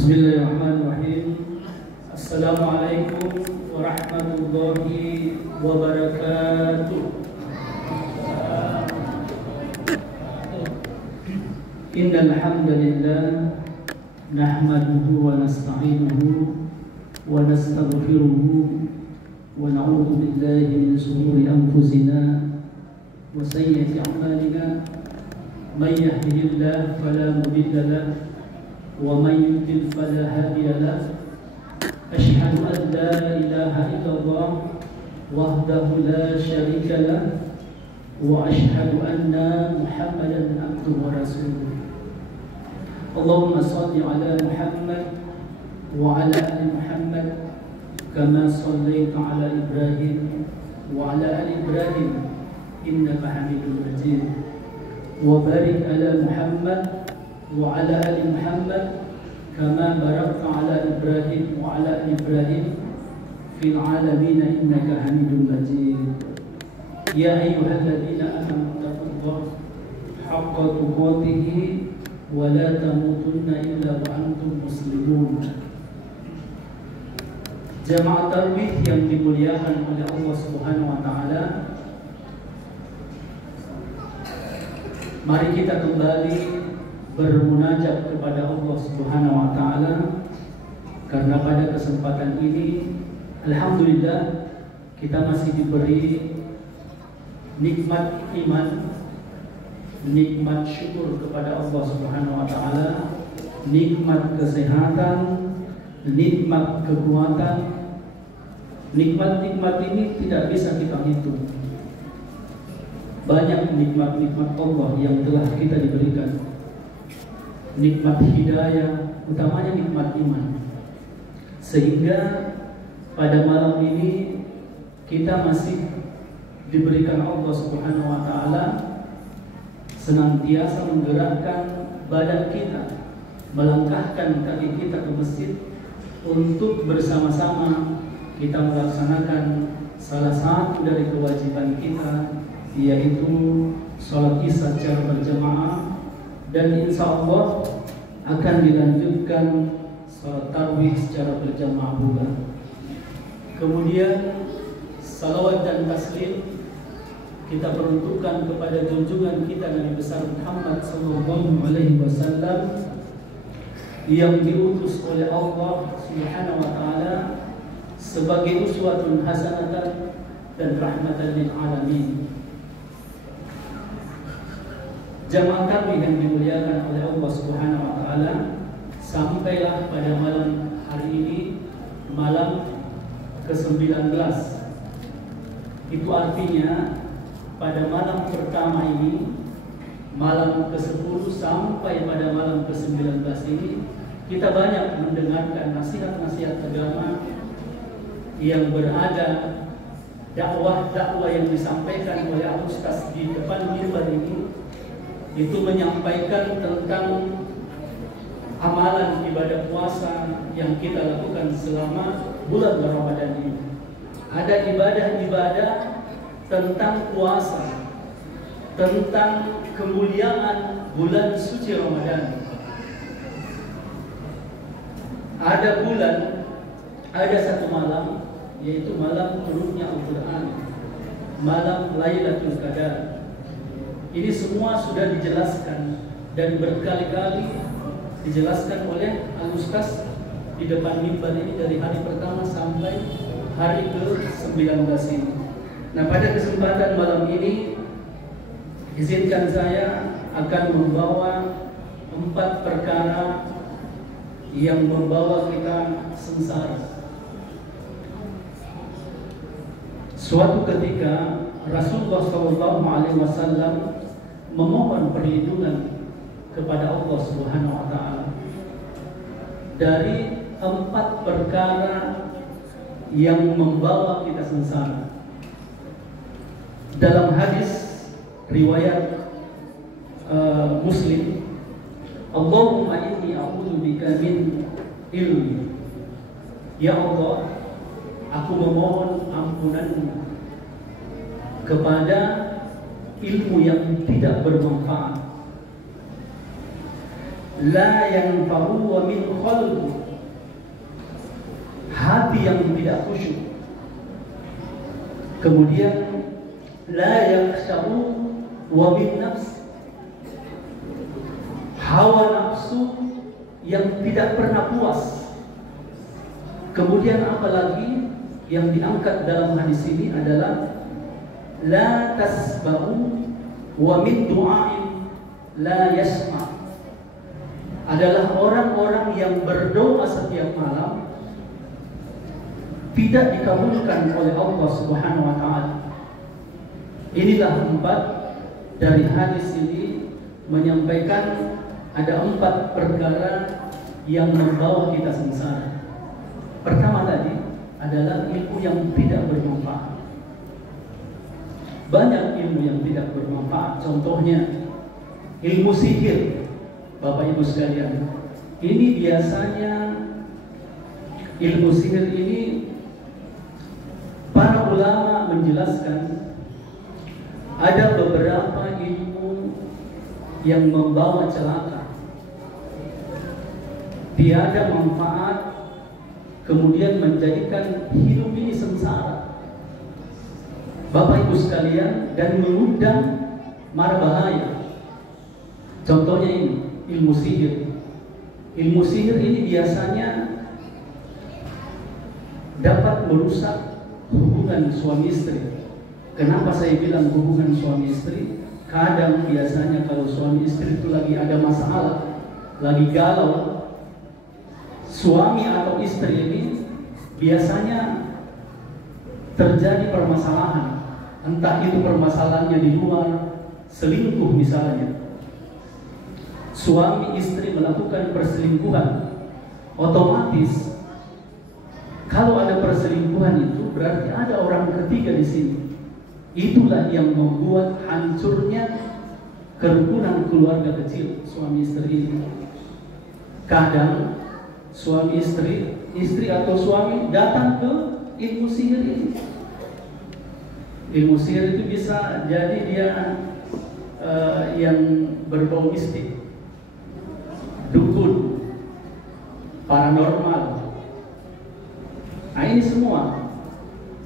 Bismillahirrahmanirrahim. Assalamualaikum warahmatullahi wabarakatuh. Innal hamdalillah nahmaduhu wa nasta'inuhu wa nastaghfiruhu wa na'udzu billahi min shururi anfusina wa sayyiati a'malina. May yahdihillahu fala mudilla lahu wa may yudlil fala hadiya lahu. Asyhadu an la ilaha illallah wahdahu la syarika lahu wa asyhadu anna Muhammadan abduhu wa rasuluh. Allahumma shalli ala Muhammad wa ala ali Muhammad kama shallaita ala Ibrahim wa ala ali Ibrahim innaka Hamidum Majid. Wa barik ala Muhammad wa ala ali Muhammad kama barakta ala Ibrahim wa ala ali Ibrahim fil alamin innaka Hamidum Majid. Ya ayyuhalladzina amanu taqullaha haqqa tuqatih wa la tamutunna illa wa antum muslimun. Jamaah tarawih yang dimuliakan oleh Allah Subhanahu wa taala, mari kita kembali bermunajat kepada Allah Subhanahu wa taala, karena pada kesempatan ini alhamdulillah kita masih diberi nikmat iman, nikmat syukur kepada Allah Subhanahu wa taala, nikmat kesehatan, nikmat kekuatan. Nikmat-nikmat ini tidak bisa kita hitung. Banyak nikmat-nikmat Allah yang telah kita diberikan. Nikmat hidayah, utamanya nikmat iman. Sehingga pada malam ini kita masih diberikan Allah Subhanahu wa taala senantiasa menggerakkan badan kita, melangkahkan kaki kita ke masjid untuk bersama-sama kita melaksanakan salah satu dari kewajiban kita, yaitu sholat isya secara berjamaah, dan insya Allah akan dilanjutkan sholat tarawih secara berjamaah pula. Kemudian salawat dan taslim kita peruntukkan kepada junjungan kita Nabi besar Muhammad sallallahu alaihi wasallam yang diutus oleh Allah Subhanahu wa taala sebagai uswatun hasanatan dan rahmatan lil alamin. Jamaah tarawih yang dimuliakan oleh Allah Subhanahu wa taala, sampailah pada malam hari ini, malam ke-19. Itu artinya pada malam pertama ini, malam ke-10 sampai pada malam ke-19 ini, kita banyak mendengarkan nasihat-nasihat agama yang berada, dakwah-dakwah yang disampaikan oleh Ustaz di depan mimbar ini. Itu menyampaikan tentang amalan ibadah puasa yang kita lakukan selama bulan Ramadan ini. Ada ibadah-ibadah tentang puasa, tentang kemuliaan bulan suci Ramadan. Ada bulan, ada satu malam, yaitu malam turunnya Al-Quran, malam Lailatul Qadar. Ini semua sudah dijelaskan dan berkali-kali dijelaskan oleh Al-Ustaz di depan mimbar ini dari hari pertama sampai hari ke-19 ini. Nah, pada kesempatan malam ini izinkan saya akan membawa 4 perkara yang membawa kita sengsara. Suatu ketika Rasulullah SAW memohon perlindungan kepada Allah Subhanahu wa taala dari 4 perkara yang membawa kita sengsara. Dalam hadis riwayat Muslim, Allahumma inni a'udzubika min ilmi. Ya Allah, aku memohon ampunanmu kepada ilmu yang tidak bermanfaat. la yanfa'u wa min qalbi, hati yang tidak khusyuk. Kemudian la yakhsha'u wa min nafs, hawa nafsu yang tidak pernah puas. Kemudian apalagi yang diangkat dalam hadis ini adalah la tasba'u wa min du'ain la yasma', adalah orang-orang yang berdoa setiap malam tidak dikabulkan oleh Allah Subhanahu wa taala. Inilah 4 dari hadis ini menyampaikan ada 4 perkara yang membawa kita sengsara. Pertama tadi adalah ilmu yang tidak bermanfaat. Banyak ilmu yang tidak bermanfaat. Contohnya ilmu sihir, Bapak Ibu sekalian. Ini biasanya ilmu sihir ini para ulama menjelaskan ada beberapa ilmu yang membawa celaka, tiada manfaat, kemudian menjadikan hidup ini sengsara, Bapak Ibu sekalian, dan mengundang mara bahaya. Contohnya ini ilmu sihir. Ilmu sihir ini biasanya dapat merusak hubungan suami istri. Kenapa saya bilang hubungan suami istri? Kadang biasanya kalau suami istri itu lagi ada masalah, lagi galau, suami atau istri ini biasanya terjadi permasalahan. Entah itu permasalahannya di luar, selingkuh misalnya. Suami istri melakukan perselingkuhan, otomatis kalau ada perselingkuhan itu berarti ada orang ketiga di sini. Itulah yang membuat hancurnya kerukunan keluarga kecil suami istri ini. Kadang suami istri atau suami datang ke ilmu sihir ini. Ilmu sihir itu bisa jadi dia yang berbau mistik, dukun, paranormal. Nah ini semua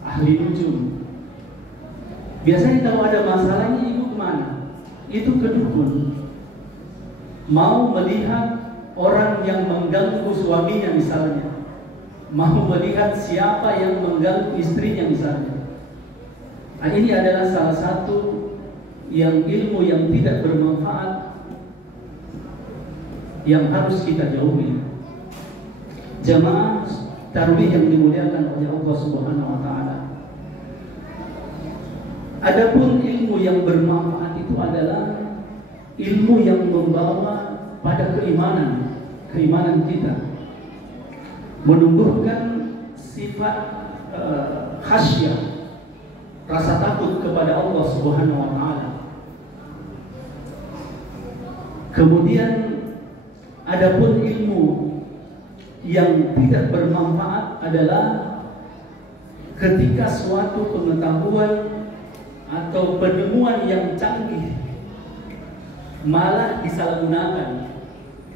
ahli nujum. Biasanya kalau ada masalahnya ibu kemana? Itu ke dukun. Mau melihat orang yang mengganggu suaminya misalnya, mau melihat siapa yang mengganggu istrinya misalnya. Nah ini adalah salah satu yang ilmu yang tidak bermanfaat yang harus kita jauhi. Jamaah tarawih yang dimuliakan oleh Allah Subhanahu wa taala. Adapun ilmu yang bermanfaat itu adalah ilmu yang membawa pada keimanan kita, menumbuhkan sifat khasyah, rasa takut kepada Allah Subhanahu wa taala. Kemudian adapun ilmu yang tidak bermanfaat adalah ketika suatu pengetahuan atau penemuan yang canggih malah disalahgunakan.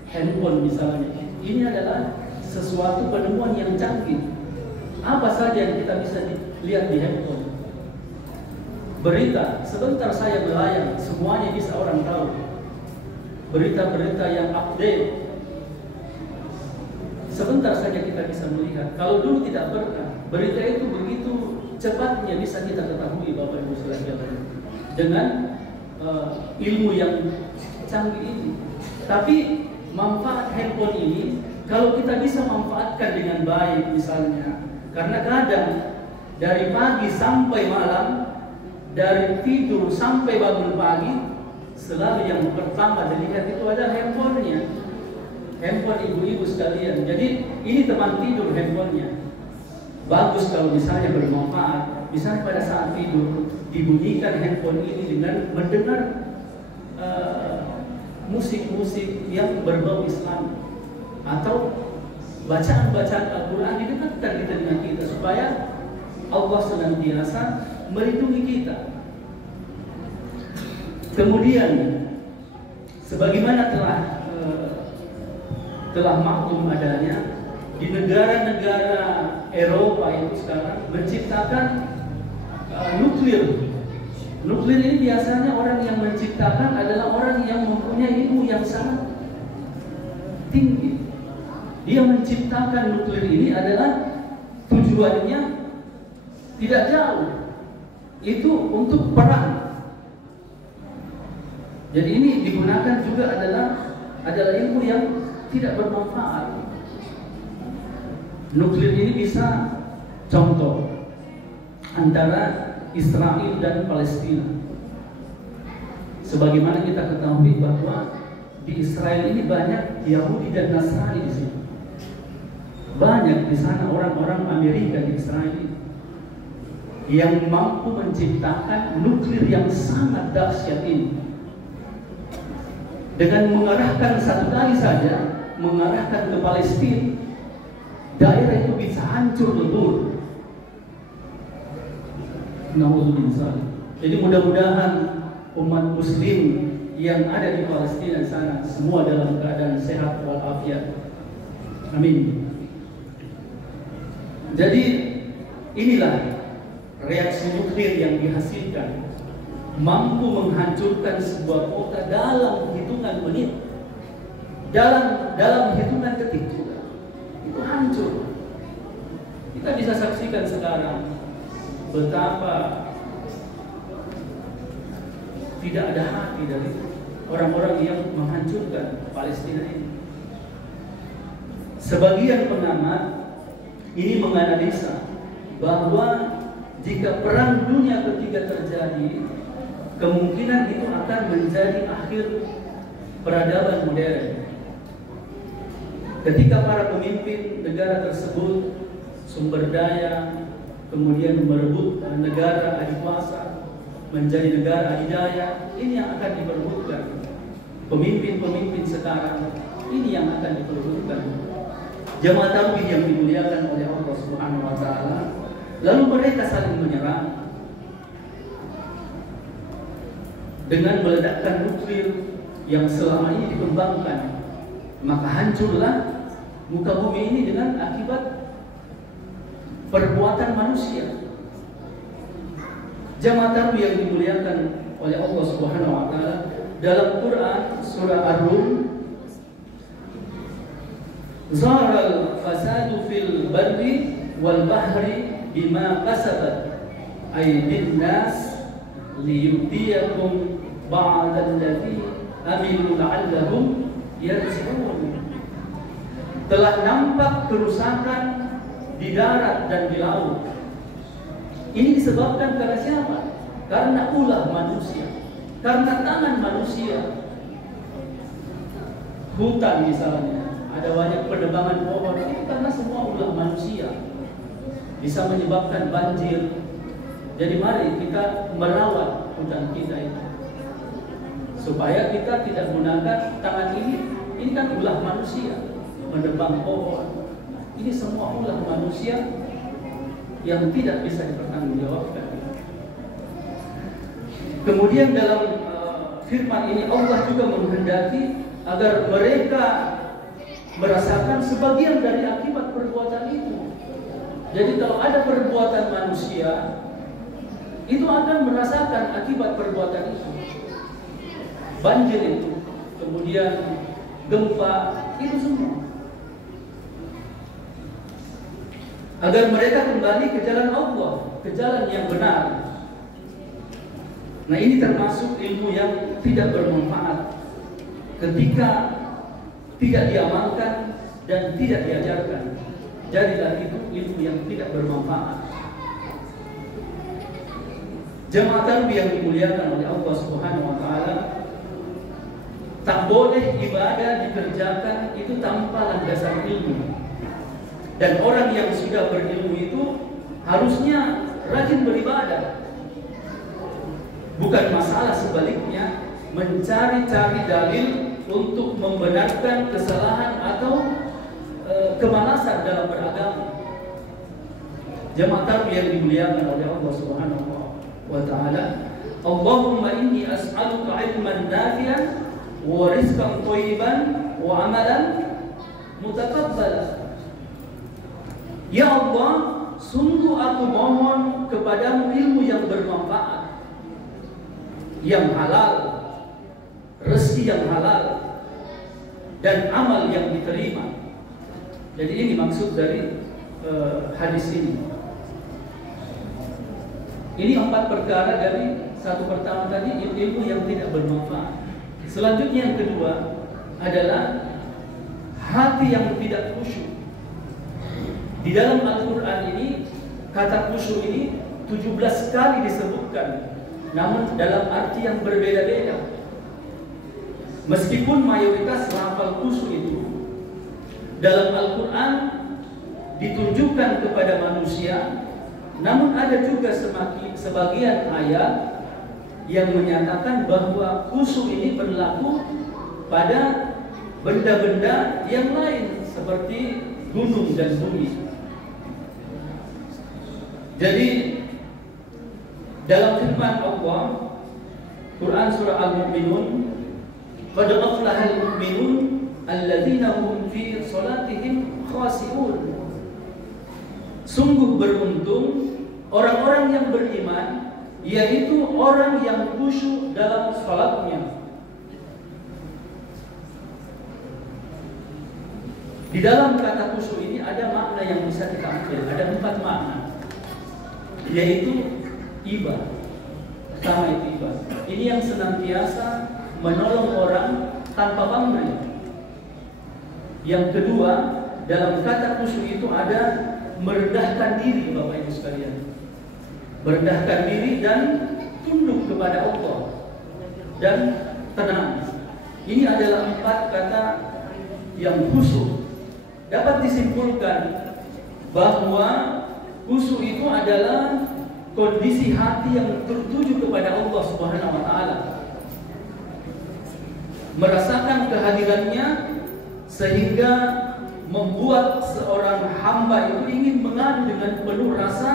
Handphone misalnya, ini adalah sesuatu penemuan yang canggih. Apa saja yang kita bisa lihat di handphone? Berita, sebentar saya melayang, semuanya bisa orang tahu. Berita-berita yang update, sebentar saja kita bisa melihat. Kalau dulu tidak pernah, berita itu begitu cepatnya bisa kita ketahui, Bapak Ibu sekalian, dengan ilmu yang canggih ini. Tapi manfaat handphone ini, kalau kita bisa manfaatkan dengan baik misalnya, karena kadang dari pagi sampai malam, dari tidur sampai bangun pagi, selalu yang pertama dilihat itu adalah handphonenya. Handphone ibu-ibu sekalian. Jadi ini teman tidur handphonenya. Bagus kalau misalnya bermanfaat. Misalnya pada saat tidur dibunyikan handphone ini dengan mendengar musik-musik yang berbau Islam, atau bacaan-bacaan Al-Quran didekatkan di telinga kita supaya Allah senantiasa melindungi kita. Kemudian sebagaimana telah telah maklum adanya di negara-negara Eropa itu sekarang menciptakan nuklir. Nuklir ini biasanya orang yang menciptakan adalah orang yang mempunyai ilmu yang sangat tinggi. Dia menciptakan nuklir ini adalah tujuannya tidak jauh, itu untuk perang. Jadi ini digunakan juga adalah ilmu yang tidak bermanfaat. Nuklir ini bisa contoh antara Israel dan Palestina. Sebagaimana kita ketahui bahwa di Israel ini banyak Yahudi dan Nasrani di sini. Banyak di sana orang-orang Amerika di Israel yang mampu menciptakan nuklir yang sangat dahsyat ini. Dengan mengarahkan satu kali saja, mengarahkan ke Palestina, daerah itu bisa hancur lebur. Nauzubillah. Jadi mudah-mudahan umat Muslim yang ada di Palestina sana semua dalam keadaan sehat walafiat. Amin. Jadi inilah reaksi nuklir yang dihasilkan, mampu menghancurkan sebuah kota dalam hitungan menit, dalam hitungan detik juga itu hancur. Kita bisa saksikan sekarang betapa tidak ada hati dari orang-orang yang menghancurkan Palestina ini. Sebagian pengamat ini menganalisa bahwa jika perang dunia ketiga terjadi, kemungkinan itu akan menjadi akhir peradaban modern. Ketika para pemimpin negara tersebut sumber daya, kemudian merebut negara adikuasa menjadi negara adidaya, ini yang akan diperebutkan. Pemimpin-pemimpin sekarang ini yang akan diperebutkan. Jemaah tarawih yang dimuliakan oleh Allah Subhanahu wa taala, lalu mereka saling menyerang dengan meledakkan nuklir yang selama ini dikembangkan, maka hancurlah muka bumi ini dengan akibat perbuatan manusia. Jemaah tarawih yang dimuliakan oleh Allah Subhanahu wa taala, dalam Quran surah Ar-Rum, Zaharal fasadu fil barri wal bahri bima kasabat aydin nas liyudiyakum ba'dalladzi amilu la'allahum yarji'un. Telah nampak kerusakan di darat dan di laut. Ini disebabkan karena siapa? Karena ulah manusia, karena tangan manusia. Hutan misalnya, ada banyak penebangan pohon, itu karena semua ulah manusia, bisa menyebabkan banjir. Jadi mari kita merawat hutan kita itu, supaya kita tidak gunakan tangan ini kan ulah manusia, menebang pohon. Ini semua ulah manusia yang tidak bisa dipertanggungjawabkan. Kemudian dalam firman ini Allah juga menghendaki agar mereka merasakan sebagian dari akibat perbuatan itu. Jadi kalau ada perbuatan manusia, itu akan merasakan akibat perbuatan itu. Banjir itu, kemudian gempa, itu semua. Agar mereka kembali ke jalan Allah, ke jalan yang benar. Nah, ini termasuk ilmu yang tidak bermanfaat ketika tidak diamalkan dan tidak diajarkan. Jadilah itu ilmu yang tidak bermanfaat. Jemaah tarawih yang dimuliakan oleh Allah Subhanahu wa taala, tak boleh ibadah dikerjakan itu tanpa landasan ilmu. Dan orang yang sudah berilmu itu harusnya rajin beribadah. Bukan masalah sebaliknya mencari-cari dalil untuk membenarkan kesalahan atau kemalasan dalam beragama. Jemaah tarawih yang dimuliakan oleh Allah Subhanahu wa taala, Allahumma inni as'aluka ilman nafi'an wa rizqan thayyiban wa amalan mutaqabbala. Ya Allah, sungguh aku mohon kepadamu ilmu yang bermanfaat, yang halal, rezeki yang halal, dan amal yang diterima. Jadi ini maksud dari hadis ini. Ini 4 perkara dari satu pertama tadi, ilmu yang tidak bermanfaat. Selanjutnya yang kedua adalah hati yang tidak khusyuk. Di dalam Al-Quran ini, kata khusyuk ini 17 kali disebutkan, namun dalam arti yang berbeda-beda. Meskipun mayoritas lafal khusyuk itu dalam Al-Quran ditunjukkan kepada manusia, namun ada juga sebagian ayat yang menyatakan bahwa khusyuk ini berlaku pada benda-benda yang lain seperti gunung dan bumi. Jadi dalam firman Allah, Quran surah Al-Mu'minun, qad aflahal mu'minun alladzina hum fi salatihim khashi'un. Sungguh beruntung orang-orang yang beriman, yaitu orang yang khusyuk dalam salatnya. Di dalam kata khusyuk ini ada makna yang bisa kita ambil, ada 4 makna, yaitu ibadah. Pertama itu ibadah. Ini yang senantiasa menolong orang tanpa pamrih. Yang kedua, dalam kata khusyuk itu ada merendahkan diri, Bapak Ibu sekalian. Merendahkan diri dan tunduk kepada Allah dan tenang. Ini adalah 4 kata yang khusyuk. Dapat disimpulkan bahwa khusyuk itu adalah kondisi hati yang tertuju kepada Allah Subhanahu wa taala. Merasakan kehadirannya sehingga membuat seorang hamba itu ingin mengadu dengan penuh rasa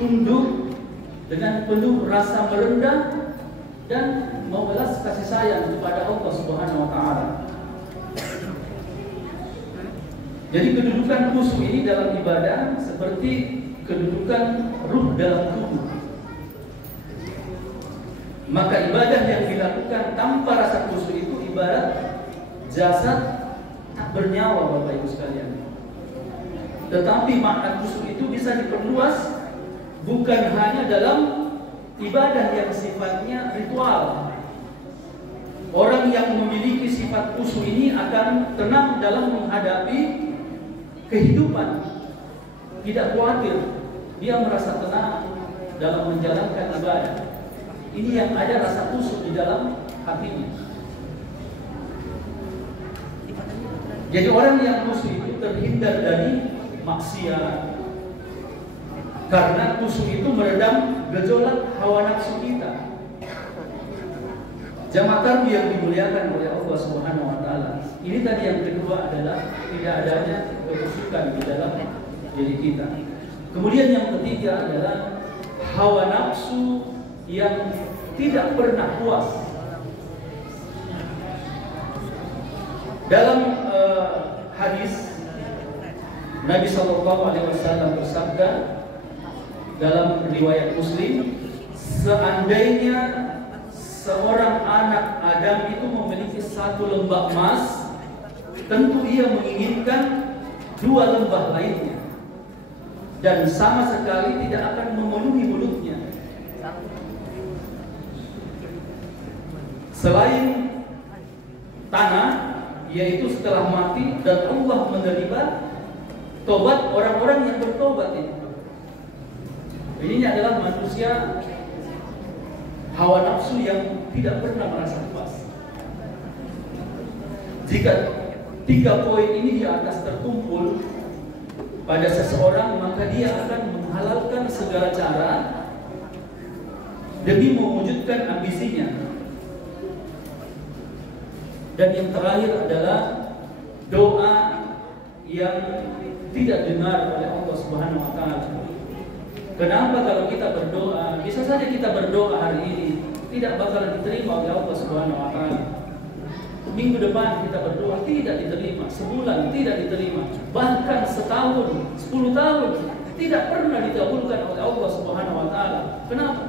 tunduk, dengan penuh rasa merendah dan membalas kasih sayang kepada Allah Subhanahu wa taala. Jadi kedudukan khusyuk ini dalam ibadah seperti kedudukan ruh dalam tubuh. Maka ibadah yang dilakukan tanpa rasa khusyuk itu ibarat jasad tak bernyawa, Bapak Ibu sekalian. Tetapi makna khusyuk itu bisa diperluas bukan hanya dalam ibadah yang sifatnya ritual. Orang yang memiliki sifat khusyuk ini akan tenang dalam menghadapi kehidupan, tidak khawatir, dia merasa tenang dalam menjalankan ibadah. Ini yang ada rasa khusyuk di dalam hatinya. Jadi orang yang khusyuk itu terhindar dari maksiat, karena khusyuk itu meredam gejolak hawa nafsu kita. Jamaah tarbiyyah yang dimuliakan oleh Allah Subhanahu wa taala. Ini tadi yang kedua adalah tidak adanya kekhusyukan di dalam diri kita. Kemudian yang ketiga adalah hawa nafsu yang tidak pernah puas. Dalam hadis Nabi SAW bersabda dalam riwayat Muslim, seandainya seorang anak Adam itu memiliki 1 lembah emas, tentu ia menginginkan 2 lembah lainnya, dan sama sekali tidak akan memenuhi mulutnya. Selain tanah, yaitu setelah mati dan Allah menerima tobat orang-orang yang bertobat ini. Ini adalah manusia hawa nafsu yang tidak pernah merasa puas. Jika 3 poin ini di atas terkumpul pada seseorang, maka dia akan menghalalkan segala cara demi mewujudkan ambisinya. Dan yang terakhir adalah doa yang tidak dengar oleh Allah Subhanahu wa taala. Kenapa kalau kita berdoa, bisa saja kita berdoa hari ini tidak bakal diterima oleh Allah Subhanahu wa taala. minggu depan kita berdoa tidak diterima, sebulan tidak diterima, bahkan setahun, 10 tahun tidak pernah dikabulkan oleh Allah Subhanahu wa taala. Kenapa?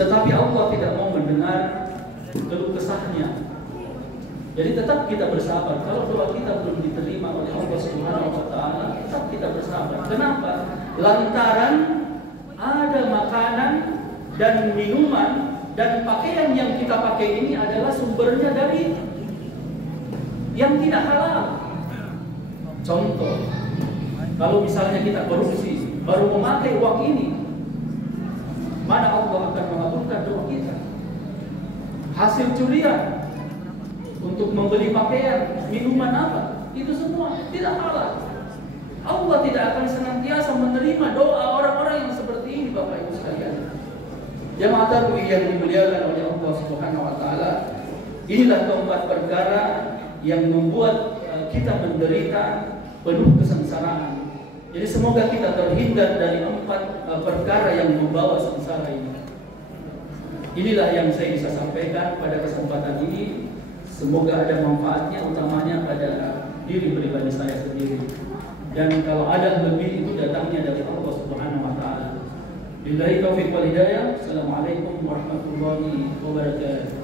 Tetapi Allah tidak mau mendengar keluh kesahnya. Jadi tetap kita bersabar. Kalau doa kita belum diterima oleh Allah Subhanahu wa taala, tetap kita bersabar. Kenapa? Lantaran ada makanan dan minuman dan pakaian yang kita pakai ini adalah sumbernya dari yang tidak halal. Contoh, kalau misalnya kita korupsi, baru memakai uang ini, mana Allah akan mengabulkan doa kita? Hasil curian untuk membeli pakaian, minuman apa? Itu semua tidak halal. Allah tidak akan senantiasa menerima doa orang-orang yang seperti ini, Bapak Ibu sekalian. Jemaah tarawih yang dimuliakan oleh Allah Subhanahu wa taala, inilah keempat perkara yang membuat kita menderita penuh kesengsaraan. Jadi semoga kita terhindar dari 4 perkara yang membawa sengsara ini. Inilah yang saya bisa sampaikan pada kesempatan ini. Semoga ada manfaatnya, utamanya pada diri pribadi saya sendiri. Dan kalau ada lebih, itu datangnya dari Allah Subhanahu wa taala. Billahi taufiq wal hidayah. Assalamualaikum warahmatullahi wabarakatuh.